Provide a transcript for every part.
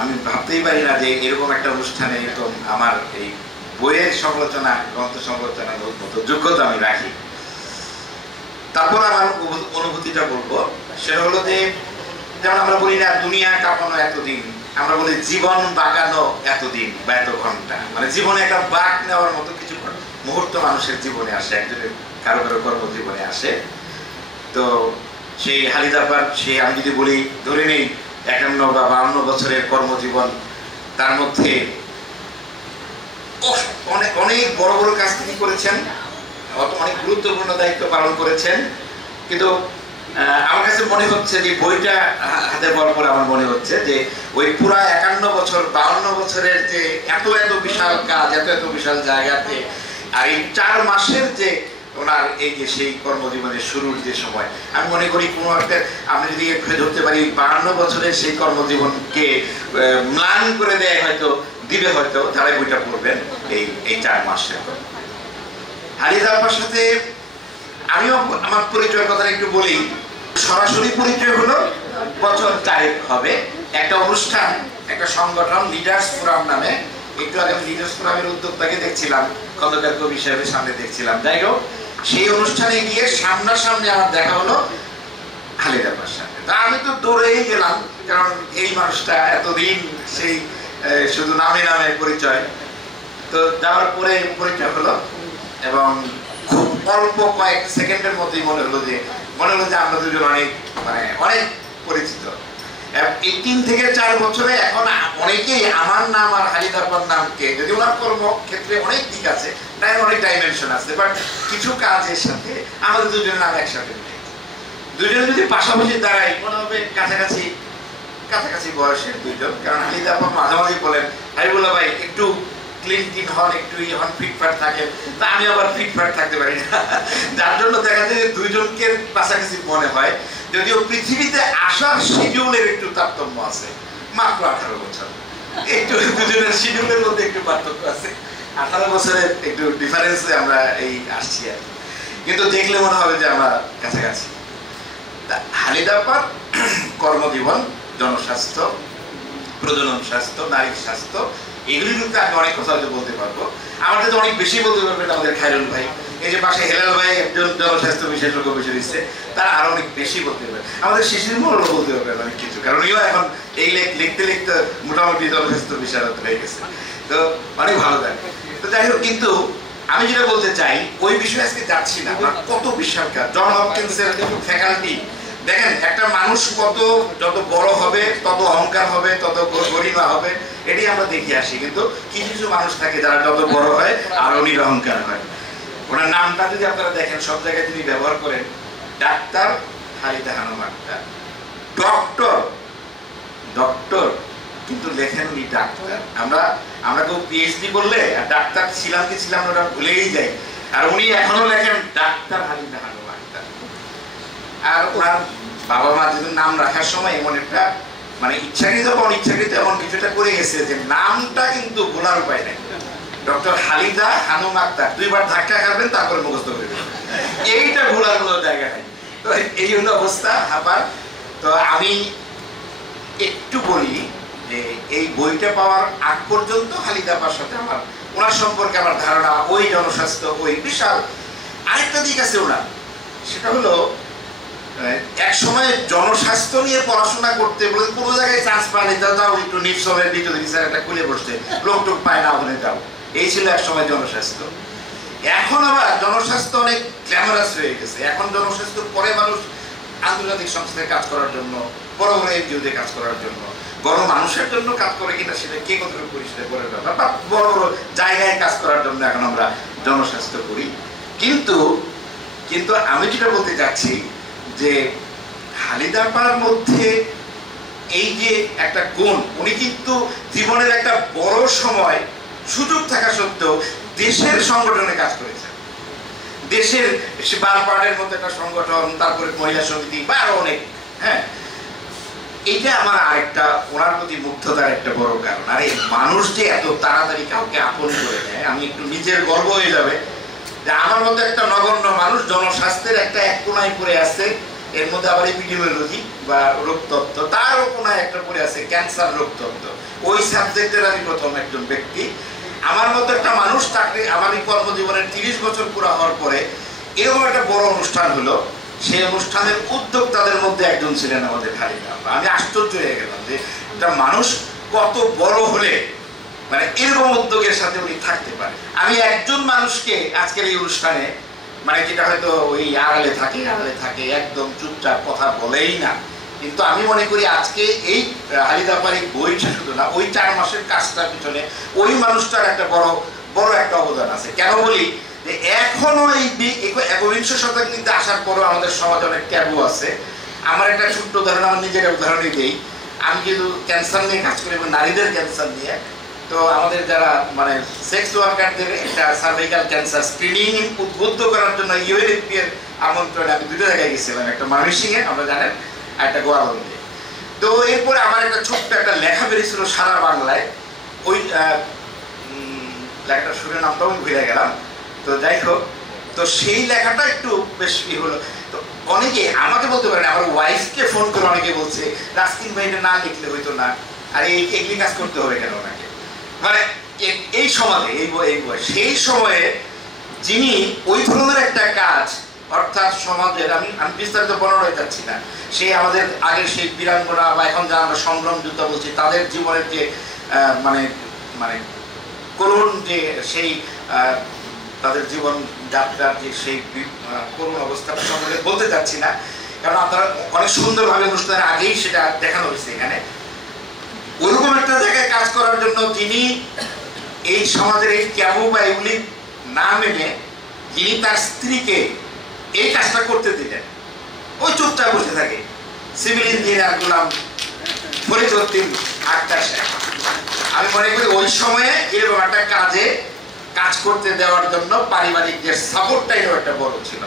আমি ভাবতেই পারি না যে এরকম একটা অনুষ্ঠানে এরকম আমার এই বইয়ের সমালোচনা, গ্রন্থ সমালোচনার মতো যোগ্যতা আমি রাখি। তারপর আমার অনুভূতিটা বলবো, সেটা হলো যে যেমন আমরা বলি না দুনিয়া কাঁপানো এতদিন, আমরা বলি জীবন বাঁকানো এতদিন বা এত ঘন্টা, মানে জীবনে একটা বাঁক নেওয়ার মতো কিছু মুহূর্ত মানুষের জীবনে আসে, একজনের কারো কারো কর্মজীবনে আসে। তো সেই হালিদাপার, সে আমি যদি বলি ধরে নেই 51 বা 52 বছরের কর্মজীবন, তার মধ্যে অনেক অনেক বড় বড় কাজ তিনি করেছেন, অনেক গুরুত্বপূর্ণ দায়িত্ব পালন করেছেন। কিন্তু আমার কাছে মনে হচ্ছে যে বইটা হাতে পাওয়ার পর আমার মনে হচ্ছে যে ওই পুরা 51 বছর 52 বছরের যে এত এত বিশাল কাজ, এত এত বিশাল জায়গাতে, আর এই 4 মাসের যে ওনার এই যে সেই কর্মজীবনের শুরুর যে সময়, আমি মনে করি কোনো একটা আমি যদি ধরতে পারি 52 বছরের সেই কর্মজীবনকে ম্লান করে দেয় হয়তো, দিবে হয়তো যারা বইটা পড়বেন এই 4 মাসের। হালিদাপার সাথে আমিও আমার পরিচয়ের কথা একটু বলি। সরাসরি পরিচয় হলো বছর 4 হবে একটা অনুষ্ঠান, একটা সংগঠন লিডার্স ফোরাম নামে, একটু আগে লিডার্স ফোরামের উদ্যোক্তাকে দেখছিলাম, খন্দকার কবি সাহেবের সামনে দেখছিলাম। যাই হোক, সেই অনুষ্ঠানে গিয়ে সামনাসামনি আমার দেখা হলো হালিদাপার সাথে। তা আমি তো দৌড়েই গেলাম, কারণ এই মানুষটা এতদিন সেই শুধু নামে নামে পরিচয়। তো যাওয়ার পরে পরিচয় হলো এবং খুব অল্প কয়েক সেকেন্ডের মধ্যেই মনে হলো যে আমরা দুজন অনেক পরিচিত। এই 3 থেকে 4 বছরে এখন অনেকেই আমার নাম আর হালিদাপার নামকে, যদি ওনার কর্মক্ষেত্রে অনেক দিক আছে, অনেক ডাইমেনশন আছে, বাট কিছু কাজের সাথে আমাদের দুজনের নাম একসাথে নেই। দুজনে যদি পাশাপাশি দাঁড়াই মনে হবে কাছাকাছি বয়সের দুজন। কারণ হালিদাপা মাঝে মাঝে বলেন, হাবিবুল্লাহ ভাই একটু ক্লিন হন, একটু হন, ফিটফাট থাকেন। তা আমি আবার ফিটফাট থাকতে পারি না, যার জন্য দেখা যায় যে দুইজনকে কাছাকাছি মনে হয়। যদিও পৃথিবীতে আসার শিডিউলের একটু তারতম্য আছে, মাত্র 18 বছর, একটু দুজনের শিডিউলের মধ্যে একটু পার্থক্য আছে। 18 বছরের একটু ডিফারেন্সে আমরা এই আসছি আর কি, কিন্তু দেখলে মনে হবে যে আমরা কাছাকাছি। হালিদাপার কর্মজীবন, জনস্বাস্থ্য, প্রজনন স্বাস্থ্য, নারী স্বাস্থ্য, এগুলির কিন্তু আমি অনেক কথা বলতে পারবো। আমার কাছে অনেক বেশি বলতে পারবেন আমাদের খায়রুল ভাই, এই যে পাশে হেলাল ভাই একজন জনস্বাস্থ্য বিশেষজ্ঞ বসে দিচ্ছে, তারা আরো অনেক বেশি বলতে পারবে। আমাদের শিশির মহলও বলতে পারবেন অনেক কিছু, কারণ ইও এখন এই লিখতে লিখতে মোটামুটি জনস্বাস্থ্য বিশারদ হয়ে গেছে, তো অনেক ভালো লাগে। তো যাই হোক, কিন্তু আমি যেটা বলতে চাই ওই বিষয়ে আজকে যাচ্ছি না। কত বিশাল কাজ, জন হপকিন্সের ফ্যাকাল্টি দেখেন, একটা মানুষ যত বড় হবে তত অহংকার হবে, তত গরিমা হবে, এটি আমরা দেখে আসি। কিন্তু কিছু কিছু মানুষ থাকে যারা যত বড় হয় আরো নিরহংকার হয়। ওনার নামটা যদি আপনারা দেখেন, সব জায়গায় তিনি ব্যবহার করেন ডাক্তার খালিদা খানম আক্তার, ডক্টর, কিন্তু লেখেন উনি ডাক্তার। আমরা কেউ পিএইচডি করলে ডাক্তার ছিলাম কি ছিলাম ওটা ভুলেই যাই, আর উনি এখনো লেখেন ডাক্তার খালিদা খানম আক্তার। আর ওনার বাবা মা যদি নাম রাখার সময় এমন একটা ইচ্ছাকৃত বা অনিচ্ছাকৃত এমন কিছুটা করে গেছে যে নামটা কিন্তু ভোলার উপায় নেই। ডক্টর খালিদা খানম আক্তার 2 বার ধাক্কা খাবেন, তারপরে মুখস্থ করে দেবেন, এইটা ভোলার কোনো জায়গা নেই। তো এই হলো অবস্থা। আবার তো আমি একটু বলি যে এই বইটা পাওয়ার আগ পর্যন্ত হালিদাপার সাথে ওনার সম্পর্কে আমার ধারণা, ওই জনস্বাস্থ্য, ওই বিশাল আরেকটা দিক আছে ওনার, সেটা হলো এক সময় জনস্বাস্থ্য নিয়ে পড়াশোনা করতে বলে কোনো জায়গায় চান্স পায়নি, যাও একটু নিঃসমের ভিতরে একটা খুলে বসতে, লোকটোক পায় না, ওখানে যাও, এই ছিল এক সময় জনস্বাস্থ্য। এখন আবার জনস্বাস্থ্য অনেক গ্ল্যামারাস হয়ে গেছে। এখন জনস্বাস্থ্যর পরে মানুষ আন্তর্জাতিক সংস্থায় কাজ করার জন্য, বড় বড় এনজিওতে কাজ করার জন্য, বড় মানুষের জন্য কাজ করে কিনা সেটা কে কতটুকু করি সেটা পরের ব্যাপার, বা বড় বড় জায়গায় কাজ করার জন্য এখন আমরা জনস্বাস্থ্য করি। কিন্তু আমি যেটা বলতে চাচ্ছি যে হালিদাপার মধ্যে এই যে একটা গুণ, উনি কিন্তু জীবনের একটা বড় সময় সুযোগ থাকা সত্ত্বেও দেশের সংগঠনে কাজ করেছেন। দেশের বারপাড়ের মধ্যে একটা সংগঠন, তারপরে মহিলা সমিতি বা আরো অনেক, হ্যাঁ, এইটা আমার আরেকটা ওনার প্রতি মুগ্ধতার একটা বড় কারণ। আর এই মানুষ যে এত তাড়াতাড়ি কাউকে আপন করে নেয়, আমি একটু নিজের গর্ব হয়ে যাবে যে আমার মধ্যে একটা নগণ্য মানুষ জনস্বাস্থ্যের একটা এক কোনায় পড়ে আছে, এর মধ্যে আবার এপিডেমিওলজি বা রোগতত্ত্ব, তারও কোনো একটা পড়ে আছে ক্যান্সার রোগতত্ত্ব। ওই সাবজেক্টের আমি প্রথম একজন ব্যক্তি। আমার মতো একটা মানুষ চাকরি, আমার এই কর্মজীবনের 30 বছর পুরা হওয়ার পরে এরকম একটা বড় অনুষ্ঠান হলো। সেই অনুষ্ঠানের উদ্যোক্তাদের মধ্যে একজন ছিলেন আমাদের খালিদা আপা। আমি আশ্চর্য হয়ে গেলাম যে একটা মানুষ কত বড় হলে মানে এরকম উদ্যোগের সাথে উনি থাকতে পারে। আমি একজন মানুষকে আজকের এই অনুষ্ঠানে মানে যেটা হয়তো ওই আড়ালে থাকে একদম চুপচাপ কথা বলেই না, কিন্তু আমি মনে করি আজকে এই খালিদা আপার এই বইটা শুধু না, ওই 4 মাসের কাজটার পিছনে ওই মানুষটার একটা বড় একটা অবদান আছে। কেন বলি যে এখনো এই 21 শতাব্দীতে আসার পরও আমাদের সমাজে অনেক ট্যাবু আছে। আমার একটা ছোট্ট উদাহরণ, আমার নিজের উদাহরণই দিই। আমি কিন্তু ক্যান্সার নিয়ে কাজ করি এবং নারীদের ক্যান্সার নিয়ে। তো আমাদের যারা মানে সেক্স ওয়ার্কারদের একটা সার্ভাইকাল ক্যান্সার স্ক্রিনিং উদ্বুদ্ধ করার জন্য ইউএনএফপি এর আমন্ত্রণে আমি 2 জায়গায় গেছিলাম, একটা ময়মনসিংহে আমরা জানেন, আর একটা গোয়ালন্দে। তো এরপরে আমার একটা ছোট্ট একটা লেখা বেরিয়েছিল সারা বাংলায়, ওই লেখাটার সুরের নামটাও আমি ভুলে গেলাম। তো যাই হোক, তো সেই লেখাটা একটু বেশ হলো। তো অনেকে আমাকে বলতে পারেন, আমার ওয়াইফকে ফোন করে অনেকে বলছে রাস্কিন ভাই না লিখলে হইতো না, আর এগুলি কাজ করতে হবে কেন ওনাকে। মানে এই সমাজে এই সেই সময়ে যিনি ওই ধরনের একটা কাজ, অর্থাৎ সমাজের আমি বিস্তারিত বর্ণনা যাচ্ছি না, সেই আমাদের আগের সেই বীরাঙ্গনা বা এখন যারা আমরা সংগ্রাম যোদ্ধা বলছি তাদের জীবনের যে মানে মানে করুণ যে সেই তাদের জীবন যাত্রার যে সেই করুণ অবস্থাটা সম্পর্কে বলতে চাচ্ছি না, কারণ আপনারা অনেক সুন্দরভাবে অনুষ্ঠানের আগেই সেটা দেখানো হয়েছে এখানে। ওইরকম একটা জায়গায় কাজ করার জন্য যিনি এই সমাজের এই ট্যাবু বা এগুলি না মেনে যিনি তার স্ত্রীকে এই কাজটা করতে দিলেন, ওই চুপচাপ বসে থাকে সিভিল ইঞ্জিনিয়ার গোলাম ফরিদউদ্দিন আক্তার সাহেব। আমি মনে করি ওই সময়ে এরকম একটা কাজ করতে দেওয়ার জন্য পারিবারিক যে সাপোর্টটাই একটা বড় ছিল।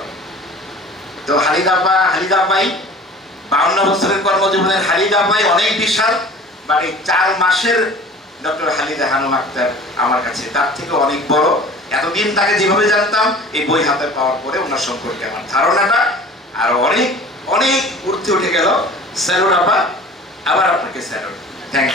তো খালিদা আপাই 52 বছরের কর্মজীবনের খালিদা আপাই অনেক বিশাল, বা এই 4 মাসের ডক্টর খালিদা খানম আক্তার আমার কাছে তার থেকে অনেক বড়। এতদিন তাকে যেভাবে জানতাম, এই বই হাতে পাওয়ার পরে ওনার সম্পর্কে আমার ধারণাটা আরো অনেক অনেক ঊর্ধ্বে উঠে গেল। স্যালুট আপা, আবার আপনাকে স্যালুট, থ্যাংক ইউ।